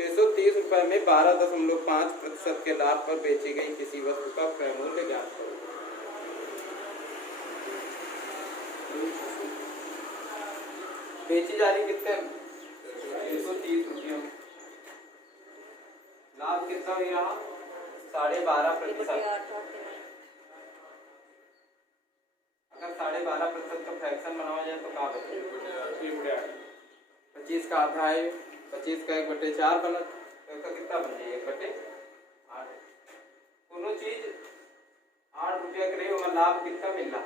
₹630 में 12.5% के लाभ पर बेची गई किसी वस्तु का क्रय मूल्य ज्ञात करो। बेची जा रही कितने? ₹630 में। लाभ कितना भी रहा? 12.5%। अगर 12.5% का फ्रैक्शन बनाया जाए तो क्या बचेगा? 25 का आधा है, 25 का 1/4 बना, तो इसका कितना बन जाएगा? 1/8। दोनों चीज ₹8 के रही, लाभ कितना मिल रहा?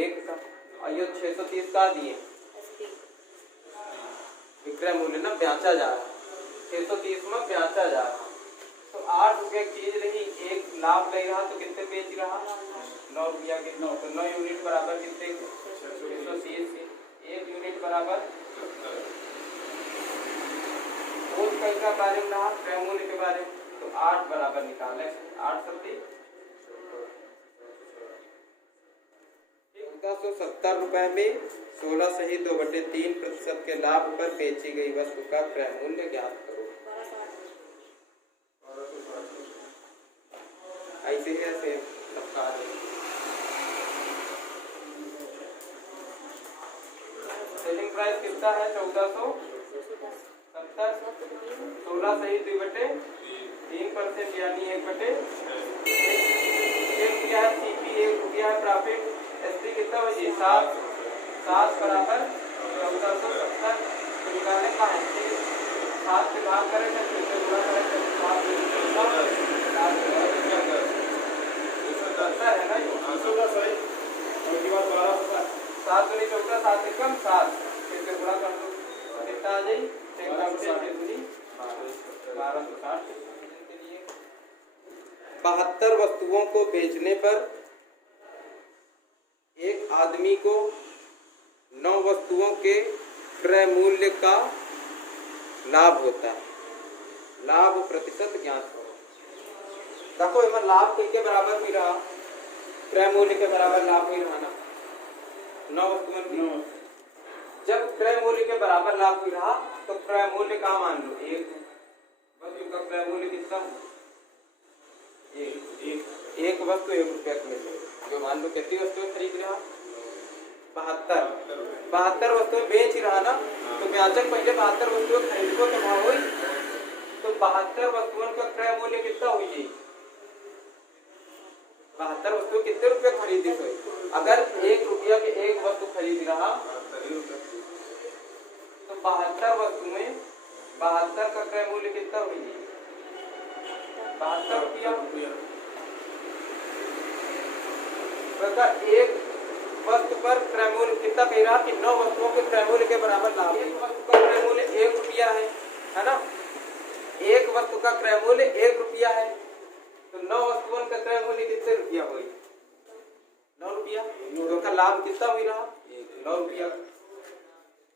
1 का। और ये 630 का दिए विक्रय मूल्य ना बेचा जा रहा, 630 में बेचा जा रहा, तो ₹8 की चीज रही, 1 लाभ ले रहा, तो कितने बेच रहा? ₹9 के। तो 9 यूनिट बराबर कितने? 630 के। 1 यूनिट बराबर कई का बारे में रहा, क्रय मूल्य के बारे में, तो 8 बराबर निकाले। 8 सत्ती ₹1470 में 16 सही 2/3% के लाभ पर बेची गई वस्तु का क्रय मूल्य ज्ञात करो। ऐसे ही ऐसे सबका सेलिंग प्राइस कितना है? 1470। 16 सही 2/3% यानी 1/3 है। सीपी ₹1 है प्रॉफिट। एसपी कितना बचे? 7 बराबर 1470 निकालने का है। 7 से भाग करें, 6 से गुणा करें, 7 है ना? 16 सही और की बात 12 7 दूनी 14, 7 से कम 7, 6 से गुणा कर दो कितना आ जाए? 72 वस्तुओं को बेचने पर एक आदमी को 9 वस्तुओं के क्रय मूल्य का लाभ होता है। लाभ प्रतिशत ज्ञात करो। देखो इसमें लाभ के बराबर भी रहा, क्रय मूल्य के बराबर लाभ भी रहा ना। 9 वस्तुओं की जब क्रय मूल्य के बराबर लाभ भी रहा तो क्रय मूल्य का मान लो 1 वस्तु का क्रय मूल्य कितना? 1 वस्तु ₹1 की मिल रही, जो मान लो कितनी वस्तुएं खरीद रहा? 72 वस्तुएं बेच रहा ना, तो बेचक पहले 72 वस्तुएं खरीद को तो भाव हुई, तो 72 वस्तुओं का क्रय मूल्य कितना हुई जी? 72 वस्तुएं कितने रुपए खरीदी हुई? अगर ₹1 की एक वस्तु खरीद रहा तो 72 वस्तु में 72 का क्रय मूल्य कितना हुई? 72 रुपया। एक वस्तु पर क्रय मूल्य कितना कह रहा कि 9 वस्तुओं के क्रय मूल्य के बराबर लाभ। एक वस्तु का क्रय मूल्य ₹1 है ना? एक वस्तु का क्रय मूल्य ₹1 है, तो 9 वस्तुओं का क्रय मूल्य कितने रुपया हुई? ₹9। तो का लाभ कितना हुई रहा? ₹9।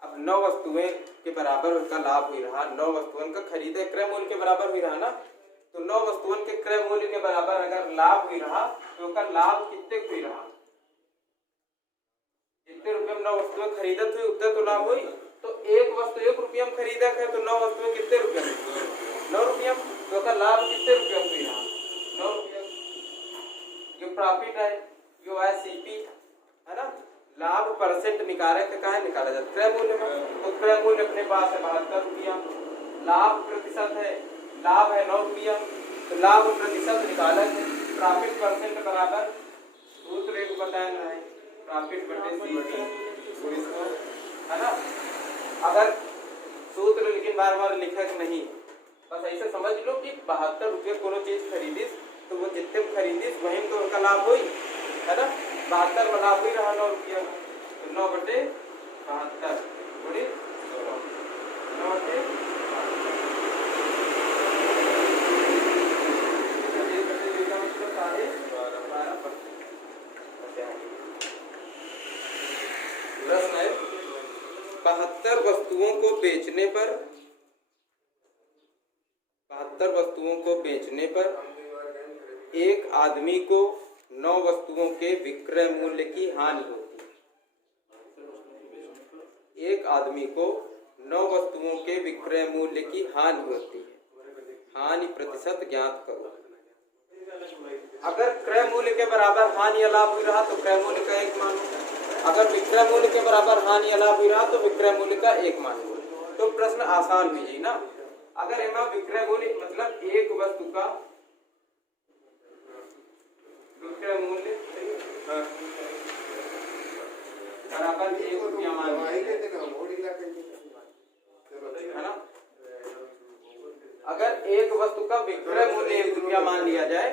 अब 9 वस्तुएं के बराबर उनका लाभ हुई रहा, 9 वस्तुओं का खरीदे क्रय मूल्य के बराबर हुई रहा ना, तो 9 वस्तुओं के क्रय मूल्य के बराबर अगर लाभ हुई रहा तो उनका लाभ कितने हुई रहा? जितने रुपये में 9 वस्तुएं खरीदत हुई उतने तो लाभ हुई। तो एक वस्तु ₹1 में खरीदा है तो 9 वस्तुएं कितने रुपये में? ₹9। तो उनका लाभ कितने रुपये हुई रहा? ₹9। जो प्रॉफिट है जो है सीपी है ना, लाभ परसेंट निकाले तो कहाँ निकाला जाता है? क्रय मूल्य में। तो क्रय मूल्य अपने पास है ₹72, लाभ प्रतिशत है, लाभ है ₹9, तो लाभ प्रतिशत निकाला है। प्रॉफिट परसेंट बराबर सूत्र एक बताया है, प्रॉफिट बटे सीपी है ना। अगर सूत्र लेकिन बार बार लिखा नहीं, बस ऐसे समझ लो कि ₹72 कोनो चीज खरीदी तो वो जितने खरीदी वही तो उनका लाभ हुई है ना। 72 में लाभ हुई रहा ₹9, तो 9/72 बोलिए 9/72 प्रश्न है 72 वस्तुओं को बेचने पर 72 वस्तुओं को बेचने पर एक आदमी को 9 वस्तुओं के विक्रय मूल्य की हानि होती है। एक आदमी को 9 वस्तुओं के विक्रय मूल्य की हानि होती है। हानि प्रतिशत ज्ञात करो। अगर क्रय मूल्य के बराबर हानि या लाभ हुई रहा तो क्रय मूल्य का 1 मानो। अगर विक्रय मूल्य के बराबर हानि या लाभ हुई रहा तो विक्रय मूल्य का 1 मानो। तो प्रश्न आसान हुई जी ना। अगर इनमें विक्रय मूल्य मतलब एक वस्तु का विक्रय मूल्य बराबर 1 रुपया मान है ना। अगर एक वस्तु का विक्रय मूल्य 1 रुपया मान लिया जाए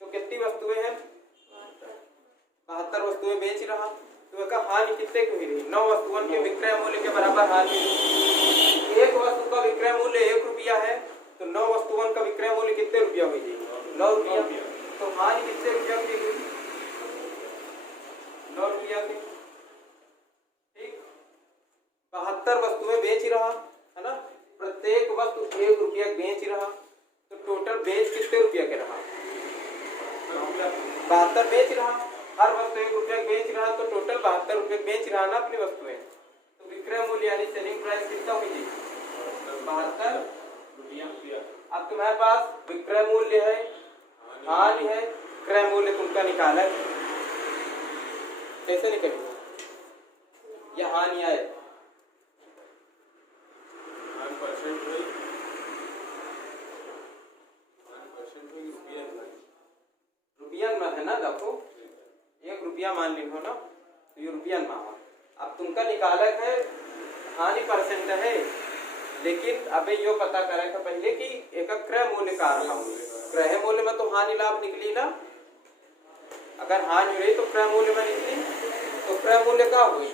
तो कितनी वस्तुएं हैं? 72 वस्तुएं बेच रहा तो इसका हानि कितने की हुई रही? 9 वस्तुओं के विक्रय मूल्य के बराबर हानि। एक वस्तु का विक्रय मूल्य 1 रुपया है तो 9 वस्तुओं का विक्रय मूल्य कितने रुपया हुई? 9 रुपया। तो हानि कितने रुपया की हुई? 9 रुपया की। ठीक, 72 वस्तुएं बेच रहा है ना, प्रत्येक वस्तु 1 रुपया बेच रहा तो टोटल बेच कितने रुपया के रहा? 72 बेच रहा, हर वस्तु 1 रुपया बेच रहा तो टोटल 72 रुपये बेच रहा ना अपनी वस्तुएं। तो विक्रय मूल्य यानी सेलिंग प्राइस कितना हुई? 72 रुपया। अब तुम्हारे पास विक्रय मूल्य है, हानि है, क्रय मूल्य तुमका निकाला है। कैसे निकलेगा? यह हानि आए रुपया में है ना। देखो 1 रुपया मान ली हो ना, तो ये रुपया में। अब तुमका निकालक है हानि परसेंट है, लेकिन अबे यो पता करे था पहले कि एक क्रय मूल्य का रहा हूँ। क्रय मूल्य में तो हानि लाभ निकली ना। अगर हानि हुई तो क्रय मूल्य में निकली, तो क्रय मूल्य का हुई।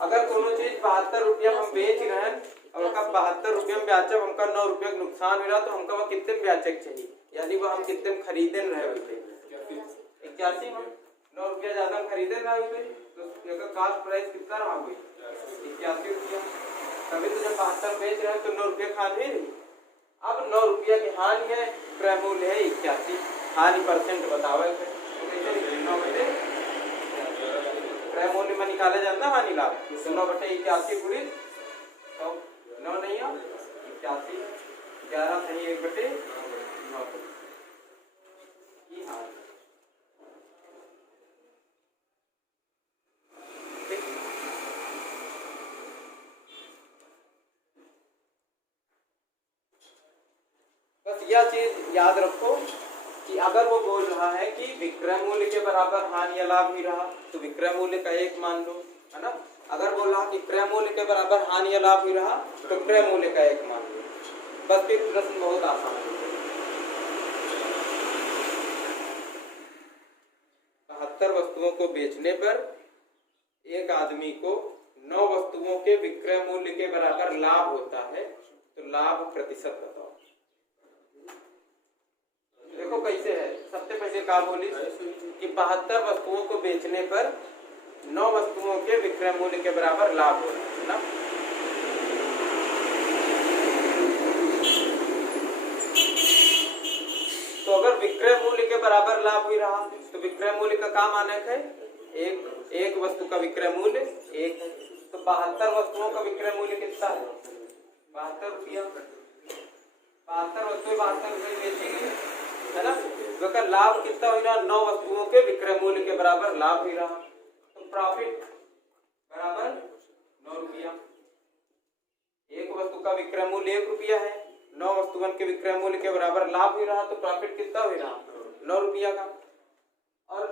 अगर दोनों चीज 72 रुपया हम बेच रहे हैं और उसका 72 रुपया में ब्याज हमका 9 रुपया का नुकसान हो रहा तो हमका वह कितने ब्याज चाहिए? यानी वो हम कितने खरीदे रहे हुए 81 में 9 रुपया ज्यादा खरीदे रहे हुए तो इसका कास्ट प्राइस कितना रहा हुई? 81 रुपया। तभी तो जब 72 बेच रहे हैं तो 9 रुपया खाने नहीं। अब 9 रुपया की हानि है, क्रय मूल्य है 81। हानि परसेंट बताओ क्रय मूल्य में निकाला जाता है हानि लाभ। 9/81 गुणित 9 नहीं है 81, 11 सही 1/9 की हानि। बस यह चीज याद रखो कि अगर वो बोल रहा है कि विक्रय मूल्य के बराबर हानि या लाभ ही रहा तो विक्रय मूल्य का 1 मान लो, है ना। अगर बोल रहा कि क्रय मूल्य के बराबर हानि या लाभ ही रहा तो क्रय मूल्य का 1 मान लो। बस फिर प्रश्न बहुत आसान है। 72 वस्तुओं को बेचने पर एक आदमी को 9 वस्तुओं के विक्रय मूल्य के बराबर लाभ होता है, तो लाभ प्रतिशत बताओ। देखो कैसे है। सबसे पहले क्या बोली कि 72 वस्तुओं को बेचने पर 9 वस्तुओं के विक्रय मूल्य के बराबर लाभ होता है ना। तो अगर विक्रय मूल्य के बराबर लाभ हुई रहा तो विक्रय मूल्य का क्या मानक है? एक वस्तु का विक्रय मूल्य 1 है। तो 72 वस्तुओं का विक्रय मूल्य कितना है? 72 रुपया। 72 वस्तुएं 72 रुपये बेचेंगे, है ना। तो लाभ कितना हुई रहा? 9 वस्तुओं के विक्रय मूल्य के बराबर लाभ हुई रहा तो प्रॉफिट बराबर 9 रुपया। एक वस्तु का विक्रय मूल्य 1 रुपया है, 9 वस्तुओं के विक्रय मूल्य के बराबर लाभ हुई रहा तो प्रॉफिट कितना हुई रहा? 9 रुपया का। और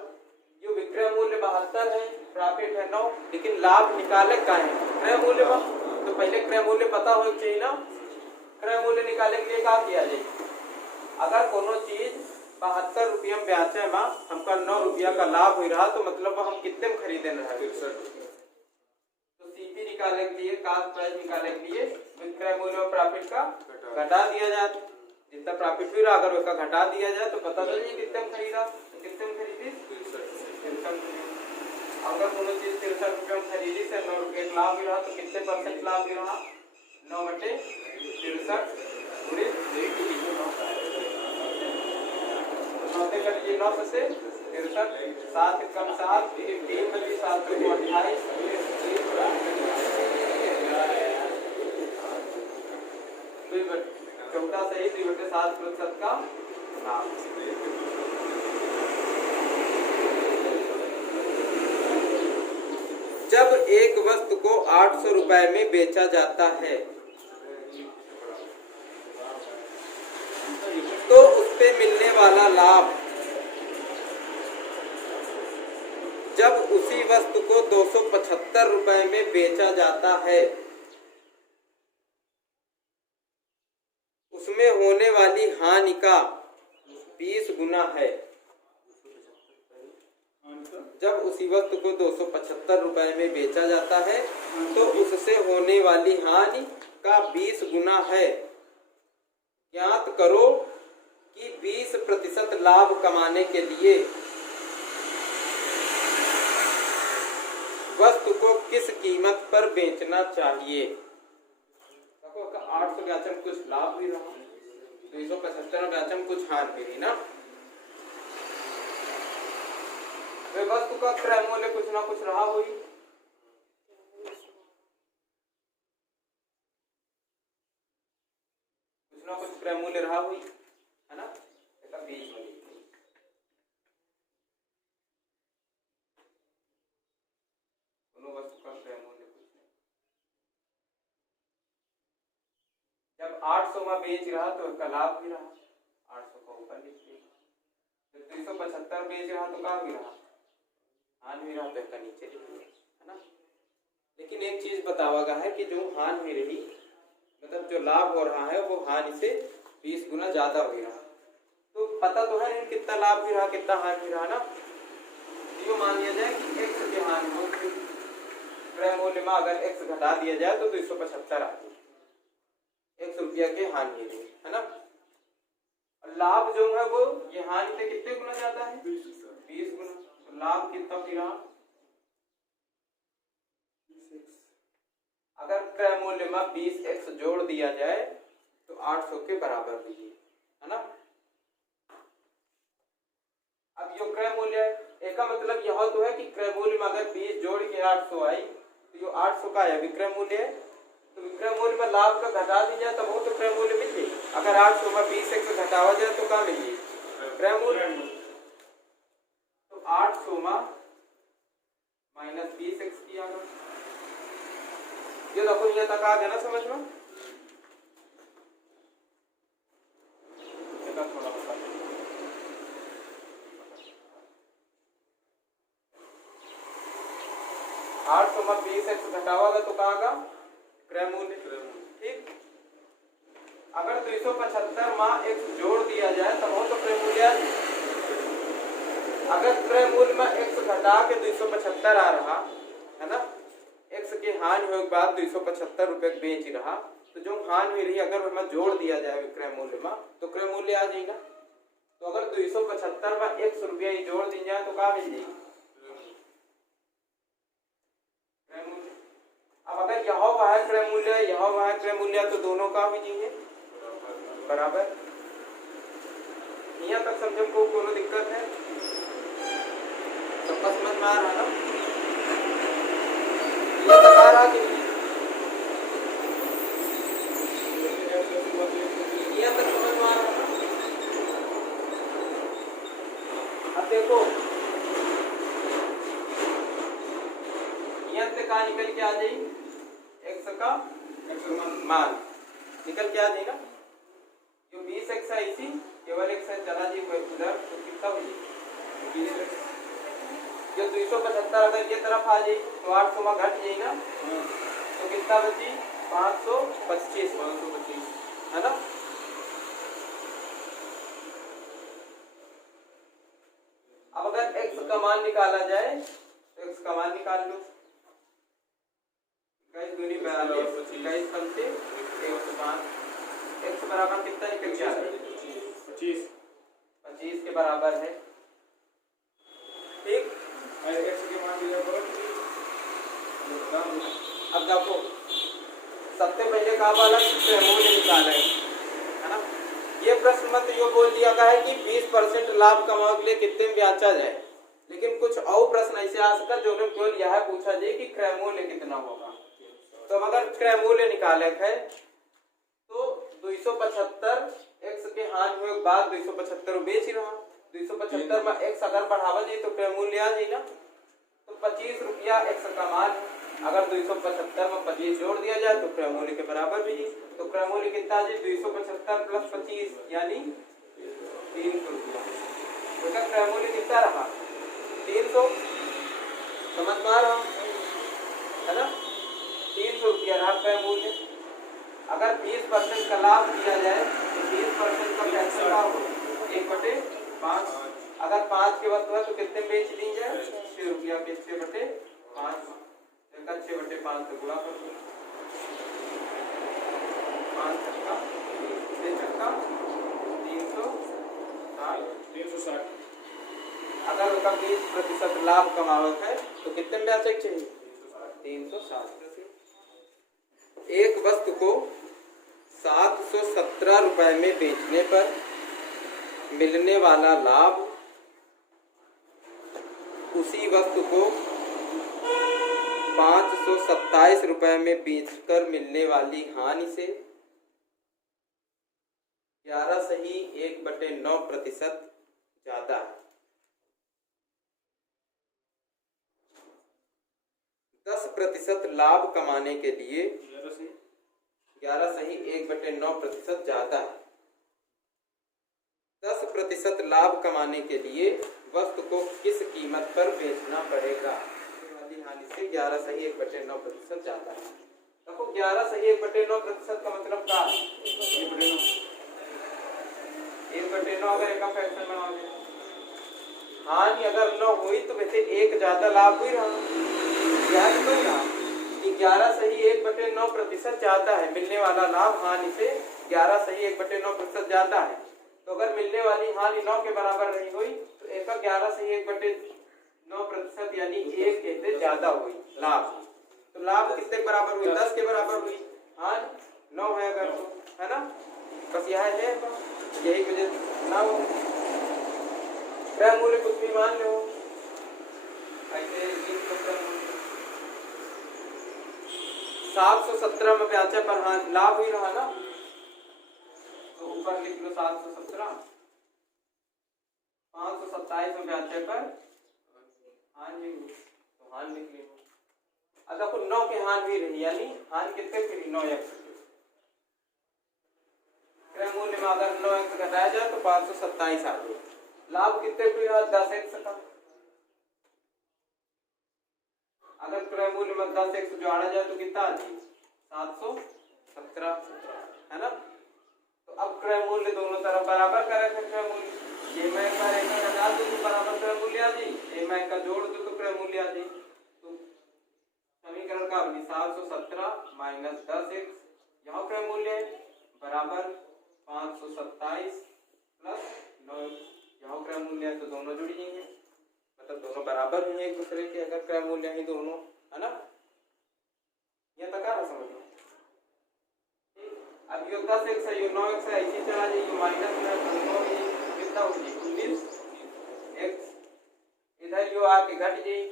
जो विक्रय मूल्य 72 है, प्रॉफिट है 9, लेकिन लाभ निकाले का है क्रय मूल्य में। तो पहले क्रय मूल्य पता होना चाहिए ना। क्रय मूल्य निकाले के लिए क्या किया जाए? अगर कोनो चीज 72 रुपया में बेचे में हमका 9 रुपया का लाभ हो रहा तो मतलब हम कितने में खरीदे रहे? तो सीपी निकालने के लिए, कास्ट प्राइस निकालने के लिए विक्रय मूल्य और प्रॉफिट का घटा दिया जाए। जितना प्रॉफिट हुआ अगर उसका घटा दिया जाए तो पता चलिए कितने में खरीदा। तो कितने में खरीदी? 63। अगर कोनो चीज 63 रुपया में खरीदी से 9 रुपये लाभ हो रहा तो कितने परसेंट लाभ हो रहा? 9/63 गुणित 9 कर लीजिए। 9 से 63, 7 कम 7, 3 बजे 7 को 28, 14 सही 2/7% का लाभ। जब एक वस्तु को 800 रुपए में बेचा जाता है तो उसपे मिलने वाला लाभ जब उसी वस्तु को 275 रुपए में बेचा जाता है उसमें होने वाली हानि का 20 गुना है। जब उसी वस्तु को 275 रुपए में बेचा जाता है तो उससे होने वाली हानि का 20 गुना है। ज्ञात करो कि 20% लाभ कमाने के लिए वस्तु को किस कीमत पर बेचना चाहिए। 800 के कुछ लाभ भी रहा, 275 के कुछ हानि भी रही ना। वस्तु का क्रय मूल्य कुछ ना कुछ रहा हुई, कुछ ना कुछ क्रय मूल्य रहा हुई है ना। इसका बीच में दोनों वस्तु का क्रय मूल्य कुछ नहीं। जब 800 में बेच रहा तो इसका लाभ भी रहा, 800 का ऊपर लिख दिया। जब 275 बेच रहा तो क्या भी रहा, हान भी रहा तो इसका नीचे लिख दिया है ना। लेकिन एक चीज बतावा गया है कि जो हान भी रही मतलब जो लाभ हो रहा है वो हानि से 20 गुना ज्यादा हो रहा। तो पता तो है कितना लाभ भी रहा कितना हानि भी रहा ना। यो मान लिया जाए कि x के हानि हो क्रय मूल्य में अगर x घटा दिया जाए तो 275 आ जाए, 100 रुपया के हानि रही है ना। लाभ जो है वो ये हानि से कितने गुना ज्यादा है, 20 गुना। तो लाभ कितना भी रहा, अगर क्रय मूल्य में 20x जोड़ दिया जाए तो 800 के बराबर भी है ना। अब यो क्रय मूल्य एक का मतलब यह तो है कि क्रय मूल्य में अगर 20 जोड़ के 800 आई तो यो 800 का है विक्रय मूल्य है। तो विक्रय मूल्य में लाभ का घटा दी जाए तब वो तो क्रय मूल्य मिल जाए। अगर 800 में 20x घटावा जाए तो क्या मिल जाए, क्रय मूल्य। तो 800 में माइनस 20x किया गया, ये देखो ये तक आ गया ना समझ में। थोड़ा बता 800 में 20x घटावागा तो कहाँ का क्रय मूल्य। ठीक, अगर 275 में x जोड़ दिया जाए तब वो तो क्रय मूल्य। अगर क्रय मूल्य में x घटा के 275 आ रहा है ना, x के हानि होने के बाद 275 रुपए बेच रहा तो जो हानि हुई रही अगर उसमें जोड़ दिया जाए विक्रय मूल्य में तो क्रय मूल्य आ जाएगा। तो अगर 275 में 100 रुपया ही जोड़ दी जाए तो क्या मिल जाएगी, क्रय मूल्य। अब अगर यहाँ वह क्रय मूल्य यहाँ वह क्रय मूल्य तो दोनों का भी चाहिए बराबर। यहाँ तक समझो को कोनो दिक्कत है तो समझ में आ रहा ना, ये बता रहा कि ये तक समझ में आ रहा ना। अब देखो यहाँ से कहाँ निकल के आ जाएगी, x का मान निकल के आ जाएगी ना। जो 20x है इसी केवल x चला जाए उधर तो कितना हो जाएगी 20x। जो 275 अगर ये तरफ आ जाए तो 800 में घट जाए ना तो कितना बची 525 है ना। अब अगर x का मान निकाला जाए तो x का मान निकाल लो, 21 दूनी 42 21 कम से 105, x बराबर कितना निकल गया 25 के बराबर है। ठीक, x के मान दिया करो। अब देखो सबसे पहले कहा वाला क्रय मूल्य निकाला है ना। ये प्रश्न मत यो बोल दिया गया है कि 20% लाभ कमाने के लिए कितने में बेचा जाए, लेकिन कुछ और प्रश्न ऐसे आ सकता जो केवल यह पूछा जाए कि क्रय मूल्य कितना होगा। तो अगर क्रय मूल्य निकाले है तो 275 x के हानि हुए के बाद 275 बेच ही रहा। 275 में x अगर बढ़ावा जाए तो क्रय मूल्य आ जाए ना, तो 25 रुपया x का माल है। अगर 275 में 25 जोड़ दिया जाए तो क्रय मूल्य के बराबर भी है। तो क्रय मूल्य कितना है? 275 प्लस 25 यानी 300 रुपया। तो क्या क्रय मूल्य कितना रहा? 300। समझ में आ रहा है ना? 300 रुपया रहा क्रय मूल्य। अगर 20% का लाभ दिया जाए तो 20% का कैसे लाभ हो? 1/5। अगर 5 की वस्तु है तो कितने बेच ली जाए? 6 रुपया के 6/5। 6/5 से गुणा कर दो। 5 छक्का 360। अगर उसका 20% लाभ कमावत है तो कितने ब्याज चाहिए? 360। एक वस्तु को 717 रुपए में बेचने पर मिलने वाला लाभ उसी वस्तु को 527 रुपए में बेचकर मिलने वाली हानि से 11.1/9% ज्यादा है। 10% लाभ कमाने के लिए 11.1/9% ज्यादा है। 10% लाभ कमाने के लिए वस्तु को किस कीमत पर बेचना पड़ेगा? वाली हानि से 11.1/9% ज्यादा है। देखो 11.1/9% का मतलब क्या है? 1/9 अगर एक फ्रैक्शन बनाओगे, हानि अगर 9 हुई तो वैसे एक ज्यादा लाभ हुई रहा। याद करो ना कि 11.1/9% ज्यादा है। मिलने वाला लाभ हानि से 11.1/9% ज्यादा है। तो अगर मिलने वाली हानि 9 के बराबर नहीं हुई तो एक 11.1/9% यानी 1 से ज्यादा हुई लाभ। तो लाभ कितने के बराबर हुई? 10 के बराबर हुई। हानि 9 है अगर तो, है ना? बस यह है, यही वजह ना हो। क्रय मूल्य कुछ भी मान लो ऐसे 717 में ब्याज पर हानि लाभ हुई रहा ना, तो ऊपर लिख लो 717। 527 में ब्याज पर हानि, तो हानि लिख लो। अब देखो 9 के हानि भी रही, यानी हानि कितने की? 9x। क्रय मूल्य में अगर 9x घटाया जाए तो 527 आ जाए। लाभ कितने की? 10x का। अगर क्रय मूल्य में 10x जोड़ा जाए तो कितना आ जाए? 717, है ना? तो अब क्रय मूल्य दोनों तरफ बराबर करें। क्रय मूल्य ये मैं का रेखा घटा दूं तो बराबर क्रय मूल्य आ जाए, ये मैं का जोड़ दूं तो क्रय मूल्य आ जाए। तो समीकरण का 717 माइनस 10x, यहाँ क्रय मूल्य बराबर 527 प्लस 9, यहाँ क्रय मूल्य है तो दोनों जुड़ जाएंगे, मतलब दोनों बराबर हैं एक दूसरे के। अगर क्रय मूल्य ही दोनों, है ना? यह तक आ रहा समझ में? अब यो 10x है, यो 9x है, ऐसे चला जाइए माइनस में दोनों में कितना हो जाए? 19x। इधर यो आके घट जाए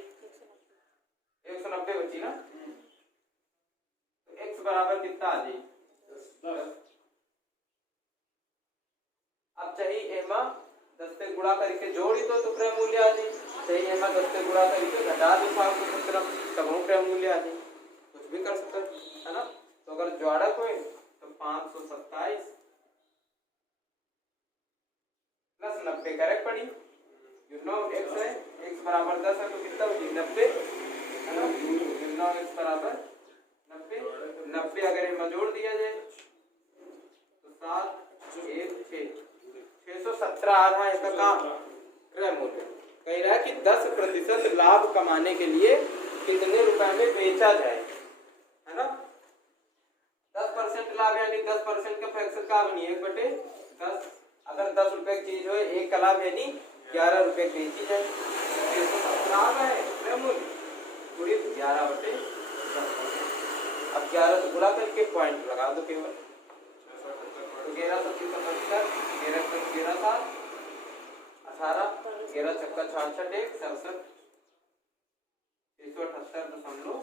190 बची ना, तो x बराबर कितना आ जाए? 10। अब चाहिए एमा 10 से गुणा करके जोड़ी तो क्रय मूल्य आ जाए। चाहिए एमा 10 से गुणा करके घटा दो 517 तब क्रय मूल्य आ जाए। कुछ भी कर सकते है ना? तो अगर जोड़क हुए तो 527 प्लस 90 करेक्ट पड़ी। जो 9x है, x बराबर 10 है तो कितना हो जाए? 90, है ना? 9x बराबर 90 अगर इनमें जोड़ दिया जाए तो 7 1 6 617 आधा इसका काम क्रय मूल्य। कह रहा है कि 10% लाभ कमाने के लिए कितने रुपए में बेचा जाए, है ना? 10% लाभ यानी 10% का फ्रैक्शन का बनी 1/10। अगर 10 रुपए की चीज हो, 1 का लाभ यानी 11 रुपए बेची जाए। 617 है क्रय मूल्य पूरी 11/10। अब 11 से गुणा करके पॉइंट लगा दो केवल। 11 7 77 11 13 7 18 11 चक्का 66 1 67 178.9